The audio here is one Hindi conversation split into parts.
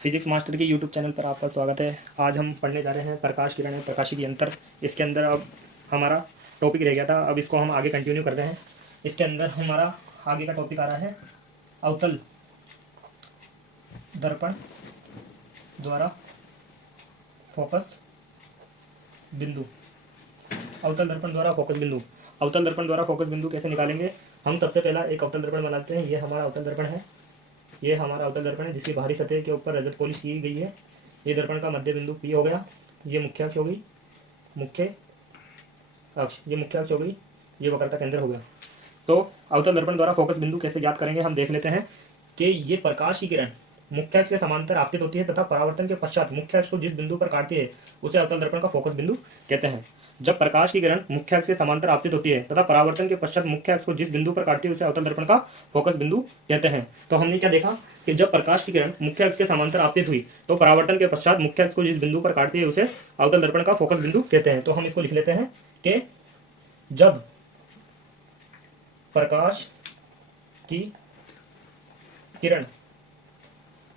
फिजिक्स मास्टर के यूट्यूब चैनल पर आपका स्वागत है। आज हम पढ़ने जा रहे हैं प्रकाश किरण और प्रकाशिकी अंतर। इसके अंदर अब हमारा टॉपिक रह गया था, अब इसको हम आगे कंटिन्यू कर रहे हैं। इसके अंदर हमारा आगे का टॉपिक आ रहा है अवतल दर्पण द्वारा फोकस बिंदु। अवतल दर्पण द्वारा फोकस बिंदु। अवतल दर्पण द्वारा फोकस बिंदु कैसे निकालेंगे? हम सबसे पहला एक अवतल दर्पण बनाते हैं। ये हमारा अवतल दर्पण है, ये हमारा अवतल दर्पण है जिसकी बाहरी सतह के ऊपर रजत पॉलिश की गई है। ये दर्पण का मध्य बिंदु P हो गया। ये मुख्य अक्ष हो गई, मुख्य अक्ष, ये मुख्य अक्ष हो गई, ये वक्रता केंद्र हो गया। तो अवतल दर्पण द्वारा फोकस बिंदु कैसे ज्ञात करेंगे हम देख लेते हैं कि ये प्रकाश की किरण मुख्य अक्ष के समांतर आपतित होती है तथा परावर्तन के पश्चात मुख्य अक्ष को जिस बिंदु पर काटती है उसे अवतल दर्पण का फोकस बिंदु कहते हैं। जब प्रकाश की किरण मुख्य अक्ष से समांतर आपतित होती है तथा परावर्तन के पश्चात मुख्य अक्ष को जिस बिंदु पर काटती है उसे अवतल दर्पण का फोकस बिंदु कहते हैं। तो हमने क्या देखा कि जब प्रकाश की किरण मुख्य अक्ष के समांतर आपतित हुई तो परावर्तन के पश्चात मुख्य अक्ष को जिस बिंदु पर काटती है उसे अवतल दर्पण का फोकस बिंदु कहते हैं। तो हम इसको लिख लेते हैं कि जब प्रकाश की किरण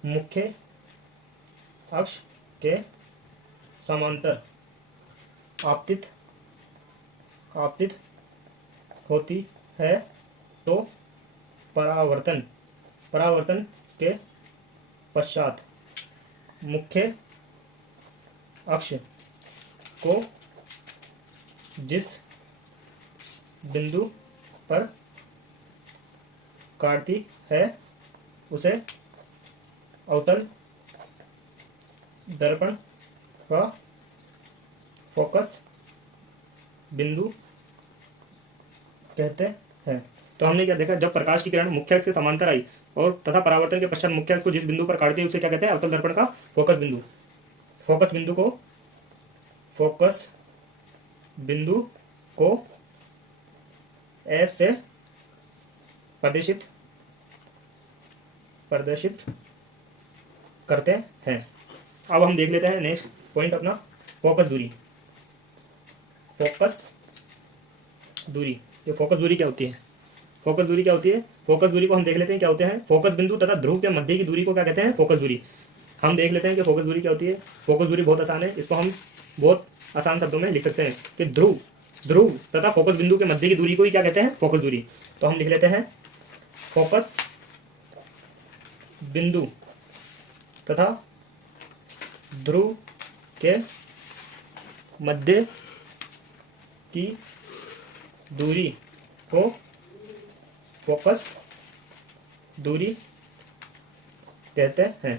मुख्य अक्ष के समांतर आपतित होती है तो परावर्तन के पश्चात मुख्य अक्ष को जिस बिंदु पर काटती है उसे अवतल दर्पण का फोकस बिंदु कहते हैं। तो हमने क्या देखा, जब प्रकाश की किरण मुख्य अक्ष के समांतर आई और तथा परावर्तन के पश्चात मुख्य अक्ष को जिस बिंदु पर काटती है उसे क्या कहते हैं? अवतल दर्पण का फोकस बिंदु। फोकस बिंदु को F से प्रदर्शित करते हैं। अब हम देख लेते हैं नेक्स्ट पॉइंट अपना, फोकस दूरी। फोकस दूरी, ये फोकस दूरी क्या होती है? फोकस दूरी क्या होती है? फोकस दूरी को हम देख लेते हैं क्या होते हैं। फोकस बिंदु तथा ध्रुव के मध्य की दूरी को क्या कहते हैं? फोकस दूरी। हम देख लेते हैं कि फोकस दूरी क्या होती है। फोकस दूरी बहुत आसान है, इसको हम बहुत आसान शब्दों में लिख सकते हैं कि ध्रुव तथा फोकस बिंदु के मध्य की दूरी को ही क्या कहते हैं? फोकस दूरी। तो हम लिख लेते हैं फोकस बिंदु तथा ध्रुव के मध्य की दूरी को फोकस दूरी कहते हैं।